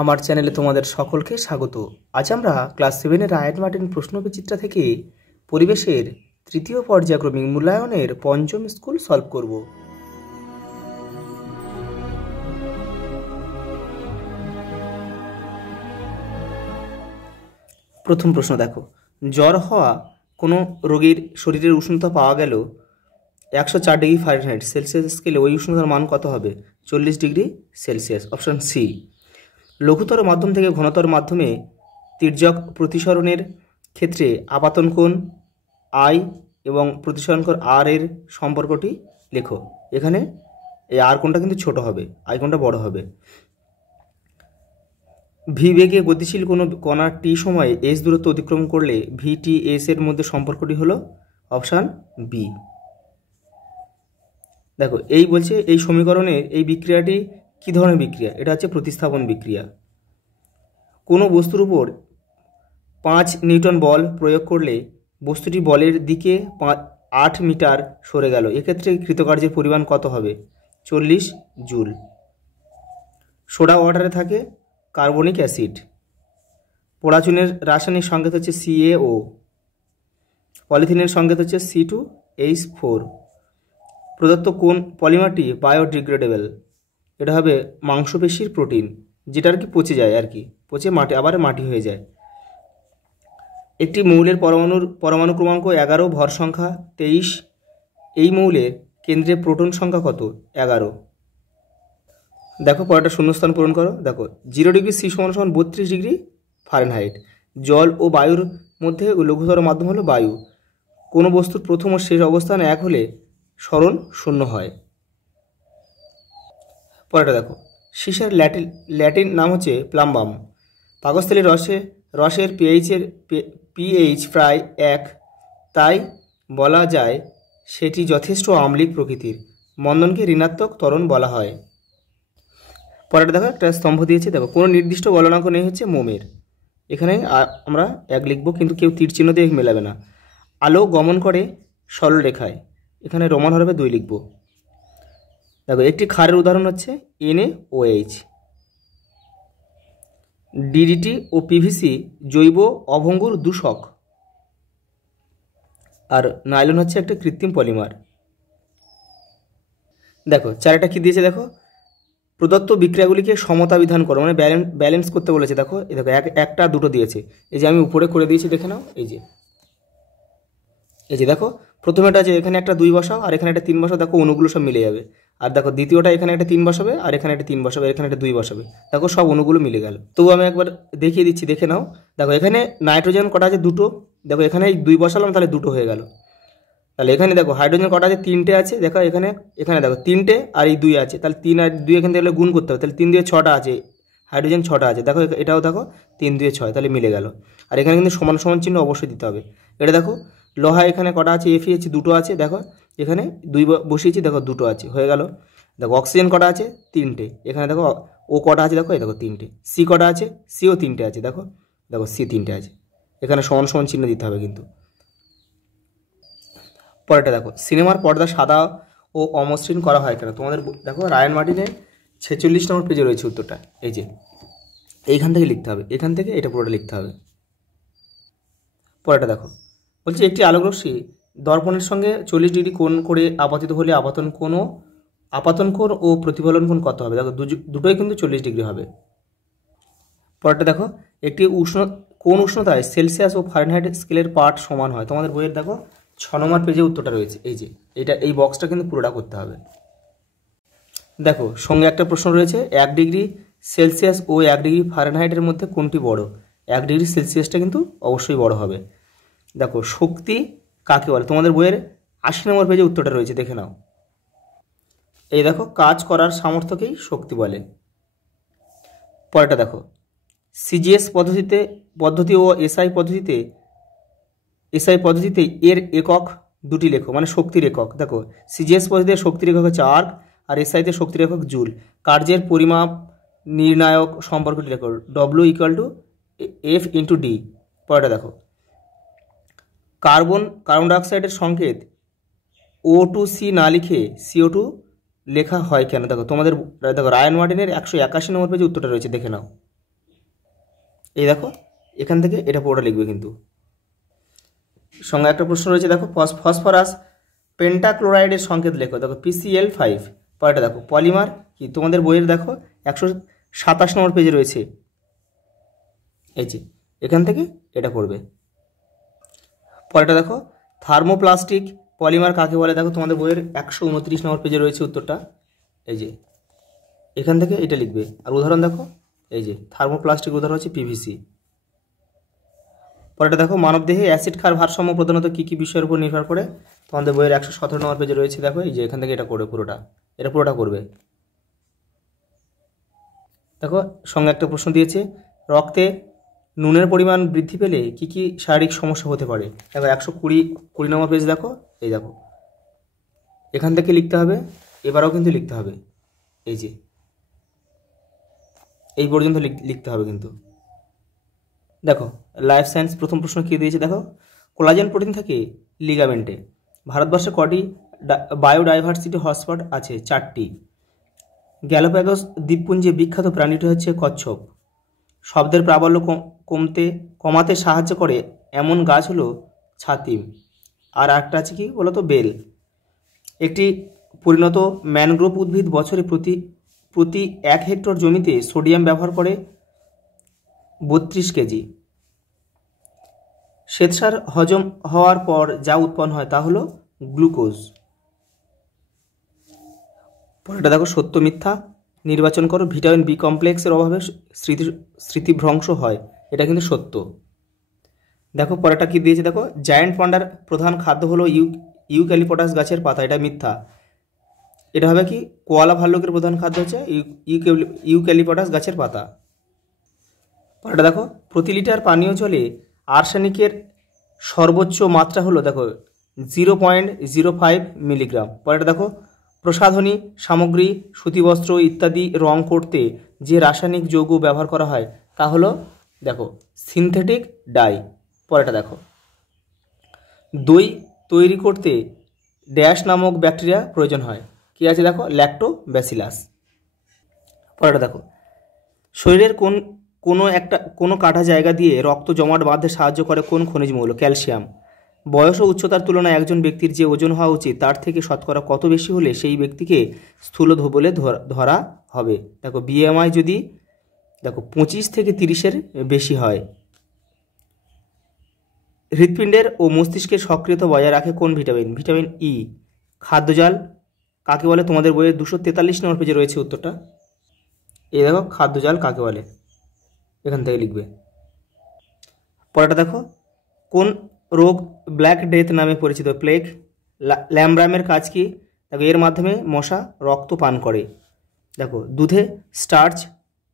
আমার চ্যানেলে তোমাদের সকলকে স্বাগত। আজ আমরা ক্লাস 7-এর রায়ান মার্টিন প্রশ্নবিচিত্রা থেকে পরিবেশের তৃতীয় পর্যায়ক্রমিক মূল্যায়নের পঞ্চম স্কুল সলভ করব। প্রথম প্রশ্ন দেখো, জ্বর হওয়া কোনো রোগীর শরীরের উষ্ণতা পাওয়া গেল 104 ডিগ্রি ফারেনহাইট সেলসিয়াস স্কেলে, ওই উষ্ণতার মান কত হবে? 40 ডিগ্রি সেলসিয়াস। Option C. লঘুতর মাধ্যম থেকে ঘনতর মাধ্যমে তির্যক প্রতিসরণের ক্ষেত্রে আপাতন কোণ আই এবং প্রতিসরণ কোণ আর এর সম্পর্কটি লেখো। এখানে এই আর কোণটা কিন্তু ছোট হবে, আই কোণটা বড় হবে। ভি বেগে গতিশীল কোনো কণা টি সময়ে এস দূরত্ব অতিক্রম করলে ভি টি এস এর মধ্যে সম্পর্কটি হলো অপশান বি। দেখো, এই বলছে এই সমীকরণের এই বিক্রিয়াটি কী ধরনের বিক্রিয়া? এটা হচ্ছে প্রতিস্থাপন বিক্রিয়া। কোনো বস্তুর উপর 5 নিউটন বল প্রয়োগ করলে বস্তুটি বলের দিকে 8 মিটার সরে গেল, এক্ষেত্রে কৃতকার্যের পরিমাণ কত হবে? 40 জুল। সোডা ওয়াটারে থাকে কার্বনিক অ্যাসিড। পোড়াচুনের রাসায়নিক সংকেত হচ্ছে CaO। পলিথিনের সংকেত হচ্ছে C2H4। প্রদত্ত কোন পলিমারটি বায়োডিগ্রেডেবল? এটা হবে মাংসপেশির প্রোটিন, যেটা আর কি পচে যায়, আর কি পচে মাটি আবার মাটি হয়ে যায়। একটি মৌলের পরমাণু ক্রমাঙ্ক 11, ভর সংখ্যা 23। এই মৌলের কেন্দ্রে প্রোটন সংখ্যা কত? 11। দেখো পরেরটা শূন্যস্থান পূরণ করো। দেখো 0 ডিগ্রি সি সমান 32 ডিগ্রি ফারেনহাইট। জল ও বায়ুর মধ্যে লঘুতর মাধ্যম হলো বায়ু। কোনো বস্তুর প্রথম ও শেষ অবস্থান 1 হলে সরণ 0 হয়। পরেরটা দেখো, সীসার ল্যাটিন নাম হচ্ছে প্লাম্বাম। পাকস্থলীর রসের পিএইচ প্রায় 1, তাই বলা যায় সেটি যথেষ্ট আম্লিক প্রকৃতির। মন্দনকে ঋণাত্মক ত্বরণ বলা হয়। পরেরটা দেখো, একটা স্তম্ভ দিয়েছে। দেখো, কোনো নির্দিষ্ট গলনাঙ্ক নেই হচ্ছে মোমের। এখানে আমরা 1 লিখব, কিন্তু কেউ তীর চিহ্ন দিয়ে মেলাবে না। আলো গমন করে সরল রেখায়, এখানে রোমান হরফে 2 লিখব। দেখো, একটি ক্ষারের উদাহরণ হচ্ছে NaOH। DDT ও PVC জৈব অভঙ্গুর দূষক, আর নাইলন হচ্ছে একটা কৃত্রিম পলিমার। দেখো চারটা কি দিয়েছে, দেখো প্রদত্ত বিক্রিয়াগুলিকে সমতা বিধান করো, মানে ব্যালেন্স করতে বলেছে। দেখো এই দেখো একটা দুটো দিয়েছে, এই যে আমি উপরে করে দিয়েছি, দেখে নাও। এই যে দেখো প্রথমেটা যে এখানে একটা 2 বসাও আর এখানে একটা 3 বসাও, দেখো অণুগুলো সব মিলে যাবে। আর দেখো দ্বিতীয়টা এখানে একটা 3 বসাবে আর এখানে একটা 3 বসাবে, এখানে একটা 2 বসাবে, দেখো সব অণুগুলো মিলে গেল। তবু আমি একবার দেখিয়ে দিচ্ছি, দেখে নাও। দেখো এখানে নাইট্রোজেন কটা আছে? 2টো। দেখো এখানে 2 বসালাম, তাহলে 2টো হয়ে গেল। তাহলে এখানে দেখো হাইড্রোজেন কটা আছে? 3টে আছে। দেখো এখানে দেখো 3টে আর এই 2 আছে, তাহলে 3 আর 2 এখান থেকে গুণ করতে হবে, তাহলে 3 2 6টা আছে, হাইড্রোজেন 6টা আছে। দেখো এটাও দেখো 3 2 6, তাহলে মিলে গেল। আর এখানে কিন্তু সমান সমান চিহ্ন অবশ্যই দিতে হবে। এটা দেখো লোহা এখানে কটা আছে? FeH 2টো আছে। দেখো এখানে 2 বসিয়েছি, দেখো 2টো আছে, হয়ে গেল। দেখো অক্সিজেন কটা আছে? 3টে। এখানে দেখো ও কটা আছে? দেখো এই দেখো 3টে। সি কটা আছে? সিও 3টে আছে। দেখো সি 3টে আছে। এখানে সমান সমান চিহ্ন দিতে হবে কিন্তু। পরেরটা দেখো, সিনেমার পর্দা সাদা ও অমসৃণ করা হয় কেন? তোমাদের দেখো রায়ান মার্টিনের 46 নম্বর পেজে রয়েছে উত্তরটা। এই যে এইখান থেকে লিখতে হবে, এখান থেকে এটা পুরোটা লিখতে হবে। পরেরটা দেখো, বলছে একটি আলোকরশ্মি দর্পণের সঙ্গে 40 ডিগ্রি কোণ করে আপতিত হলে আপাতন কোণ ও প্রতিফলন কোণ কত হবে? দেখো দুটোই কিন্তু 40 ডিগ্রি হবে। পরেরটা দেখো, একটি কোন উষ্ণতায় সেলসিয়াস ও ফারেনহাইট স্কেলের পাঠ সমান হয়? তোমাদের বইয়ের দেখো 6 নম্বর পেজে উত্তরটা রয়েছে। এই যে এই বক্সটা কিন্তু পুরোটা করতে হবে। দেখো সঙ্গে একটা প্রশ্ন রয়েছে, 1 ডিগ্রি সেলসিয়াস ও 1 ডিগ্রি ফারেনহাইটের মধ্যে কোনটি বড়? 1 ডিগ্রি সেলসিয়াসটা কিন্তু অবশ্যই বড় হবে। দেখো শক্তি কাকে বলে? তোমাদের বইয়ের 80 নম্বর পেজে উত্তরটা রয়েছে, দেখে নাও। এই দেখো কাজ করার সামর্থ্যকেই শক্তি বলে। পরেরটা দেখো, CGS পদ্ধতি ও SI পদ্ধতিতে এর একক দুটি লেখো, মানে শক্তির একক। দেখো CGS পদ্ধতিতে শক্তির একক হচ্ছে আর্ক, আর SIতে শক্তির একক জুল। কার্যের পরিমাপ নির্ণায়ক সম্পর্কটি লেখো, W = F × D। পরেরটা দেখো, কার্বন ডাইঅক্সাইডের সংকেত O2C না লিখে CO2 লেখা হয় কেন? দেখো তোমাদের দেখো রায়ান মার্টিনের 181 নম্বর পেজে উত্তরটা রয়েছে, দেখে নাও। এই দেখো এখান থেকে এটা পুরোটা লিখবে কিন্তু। সঙ্গে একটা প্রশ্ন রয়েছে দেখো, ফসফরাস পেন্টাক্লোরাইডের সংকেত লেখো। দেখো PCl5। পরেরটা দেখো পলিমার কি, তোমাদের বইয়ের দেখো 127 নম্বর পেজে রয়েছে, এই যে এখান থেকে এটা করবে। পরেরটা দেখো থার্মোপ্লাস্টিক পলিমার কাকে বলে, দেখো তোমাদের বইয়ের 129 নম্বর পেজে রয়েছে উত্তরটা, এই যে এখান থেকে এটা লিখবে। আর উদাহরণ দেখো, এই যে থার্মোপ্লাস্টিক উদাহরণ হচ্ছে PVC। পরেরটা দেখো মানবদেহে অ্যাসিড ক্ষার ভারসাম্য প্রধানত কী কী বিষয়ের উপর নির্ভর করে, তোমাদের বইয়ের 117 নম্বর পেজে রয়েছে। দেখো এই যে এখান থেকে এটা করবে, পুরোটা করবে। দেখো সঙ্গে একটা প্রশ্ন দিয়েছে, রক্তে নুনের পরিমাণ বৃদ্ধি পেলে কি কি শারীরিক সমস্যা হতে পারে। দেখো 120 নম্বর পেজ দেখো, এই দেখো এখান থেকে লিখতে হবে, এবারেও কিন্তু লিখতে হবে, এই যে এই পর্যন্ত লিখতে হবে কিন্তু। দেখো লাইফ সায়েন্স প্রথম প্রশ্ন কী দিয়েছে, দেখো কোলাজেন প্রোটিন থাকে লিগামেন্টে। ভারতবর্ষে কটি বায়োডাইভার্সিটি হটস্পট আছে? 4টি। গ্যালাপাগোস দ্বীপপুঞ্জে বিখ্যাত প্রাণীটি হচ্ছে কচ্ছপ। শব্দের প্রাবল্য কমাতে সাহায্য করে এমন গাছ হলো ছাতিম। আর একটা আছে কি বলতো, বেল। একটি পরিণত ম্যানগ্রোভ উদ্ভিদ বছরে প্রতি 1 হেক্টর জমিতে সোডিয়াম ব্যবহার করে 32 কেজি। শ্বেতসার হজম হওয়ার পর যা উৎপন্ন হয় তা হলো গ্লুকোজ। পরেরটা দেখো সত্য মিথ্যা নির্বাচন করো। ভিটামিন বি কমপ্লেক্সের অভাবে স্মৃতিভ্রংশ হয়, এটা কিন্তু সত্য। দেখো পরেরটা কি দিয়েছে, দেখো জায়ান্ট পান্ডার প্রধান খাদ্য হলো ইউক্যালিপটাস গাছের পাতা, এটা মিথ্যা। এটা হবে কি, কোয়ালা ভাল্লুকের প্রধান খাদ্য হচ্ছে ইউক্যালিপটাস গাছের পাতা। পরেরটা দেখো প্রতি লিটার পানীয় জলে আর্সেনিকের সর্বোচ্চ মাত্রা হলো দেখো 0.05 মিলিগ্রাম। পরেরটা দেখো প্রসাধনী সামগ্রী, সুতিবস্ত্র ইত্যাদি রং করতে যে রাসায়নিক যৌগ ব্যবহার করা হয় তা হলো দেখো সিনথেটিক ডাই। পরেরটা দেখো দই তৈরি করতে ড্যাশ নামক ব্যাকটেরিয়া প্রয়োজন হয়, কি আছে দেখো ল্যাক্টোব্যাসিলাস। পরেরটা দেখো শরীরের কোনো কাটা জায়গা দিয়ে রক্ত জমাট বাঁধতে সাহায্য করে কোন খনিজ মৌল? ক্যালসিয়াম। বয়স ও উচ্চতার তুলনায় একজন ব্যক্তির যে ওজন হওয়া উচিত তার থেকে শতকরা কত বেশি হলে সেই ব্যক্তিকে স্থূল বলে ধরা হবে? দেখো BMI যদি দেখো 25 থেকে 30-এর বেশি হয়। হৃৎপিণ্ডের ও মস্তিষ্কের সক্রিয়তা বজায় রাখে কোন ভিটামিন? Vitamin E। খাদ্যজাল কাকে বলে, তোমাদের বইয়ের 243 নম্বর পেজে রয়েছে উত্তরটা, এই দেখো খাদ্যজাল কাকে বলে, এখান থেকে লিখবে। পরেরটা দেখো কোন রোগ ব্ল্যাক ডেথ নামে পরিচিত? প্লেগ। ল্যাম্ব্রামের কাজ কি? দেখো এর মাধ্যমে মশা রক্ত পান করে। দেখো দুধে স্টার্চ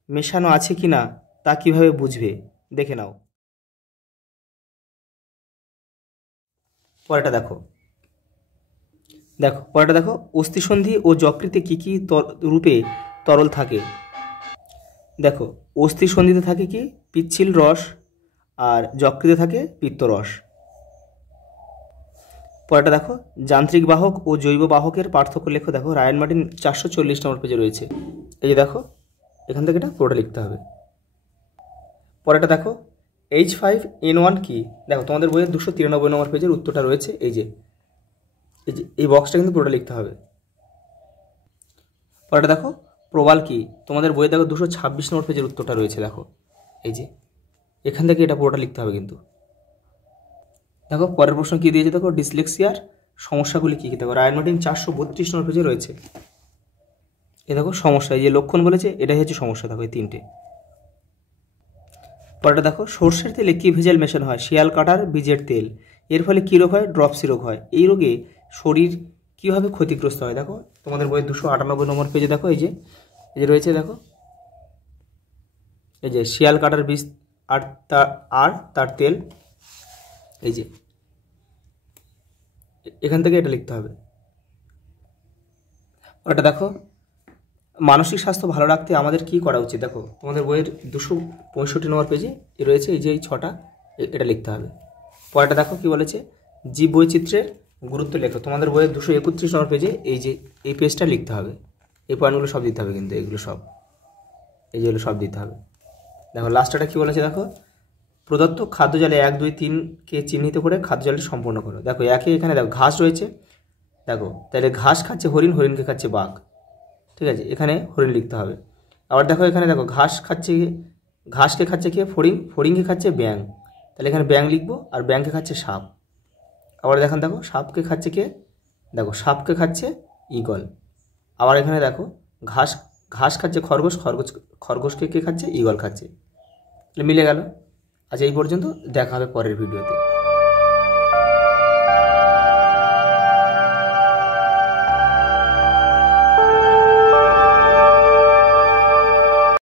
মেশানো আছে কি না তা কিভাবে বুঝবে, দেখে নাও। পরেরটা দেখো অস্থিসন্ধি ও যকৃতে কি কি রূপে তরল থাকে? দেখো অস্থিসন্ধিতে থাকে কি, পিচ্ছিল রস, আর যকৃতে থাকে পিত্তরস। পরেরটা দেখো যান্ত্রিক বাহক ও জৈব বাহকের পার্থক্য লেখো। দেখো রায়ান মার্টিন 440 নম্বর পেজে রয়েছে, এই যে দেখো এখান থেকে এটা পুরোটা লিখতে হবে। পরেরটা দেখো H5N1 কি? দেখো তোমাদের বইয়ের 293 নম্বর পেজের উত্তরটা রয়েছে, এই যে এই বক্সটা কিন্তু পুরোটা লিখতে হবে। পরেরটা দেখো প্রবাল কি? তোমাদের বইয়ে দেখো 226 নম্বর পেজের উত্তরটা রয়েছে, দেখো এই যে এখান থেকে এটা পুরোটা লিখতে হবে কিন্তু। দেখো পরের প্রশ্ন কী দিয়েছে, দেখো ডিসলেক্সিয়ার সমস্যাগুলি কী কী? দেখো রায়ান মার্টিন 432 নম্বর পেজে রয়েছে, এ দেখো সমস্যা, এই যে লক্ষণ বলেছে এটাই হচ্ছে সমস্যা, দেখো এই 3টে। পরেরটা দেখো সর্ষের তেলে কী ভেজাল মেশানো হয়? শিয়াল কাটার বীজের তেল। এর ফলে কী রোগ হয়? ড্রপসি রোগ হয়। এই রোগে শরীর কীভাবে ক্ষতিগ্রস্ত হয়? দেখো তোমাদের বইয়ের 298 নম্বর পেজে দেখো এই যে রয়েছে, দেখো এই যে শিয়াল কাটার বীজ আর তার তেল, এই যে এখান থেকে এটা লিখতে হবে। ওটা দেখো মানসিক স্বাস্থ্য ভালো রাখতে আমাদের কি করা উচিত? দেখো তোমাদের বইয়ের 265 নম্বর পেজে রয়েছে, এই যে এই 6টা, এটা লিখতে হবে। পরেরটা দেখো কি বলেছে, জীব বৈচিত্র্যের গুরুত্ব লেখো। তোমাদের বইয়ের 231 নম্বর পেজে এই যে এই পেজটা লিখতে হবে, এই পয়েন্টগুলো সব দিতে হবে কিন্তু, এগুলো সব এই যেগুলো সব দিতে হবে। দেখো লাস্টটা কী বলেছে, দেখো প্রদত্ত খাদ্যজালে 1, 2, 3কে চিহ্নিত করে খাদ্যজালটি সম্পূর্ণ করো। দেখো একে এখানে দেখো ঘাস রয়েছে, দেখো তাহলে ঘাস খাচ্ছে হরিণ, হরিণকে খাচ্ছে বাঘ, ঠিক আছে, এখানে হরিণ লিখতে হবে। আবার দেখো এখানে দেখো ঘাসকে খাচ্ছে কে, ফড়িং, ফড়িংকে খাচ্ছে ব্যাং, তাহলে এখানে ব্যাং লিখবো, আর ব্যাংকে খাচ্ছে সাপ। আবার দেখো সাপকে খাচ্ছে কে, দেখো সাপকে খাচ্ছে ঈগল। আবার এখানে দেখো ঘাস খাচ্ছে খরগোশ, খরগোশকে কে খাচ্ছে, ঈগল খাচ্ছে। তাহলে মিলে গেল। আচ্ছা এই পর্যন্ত, দেখা হবে পরের ভিডিওতে।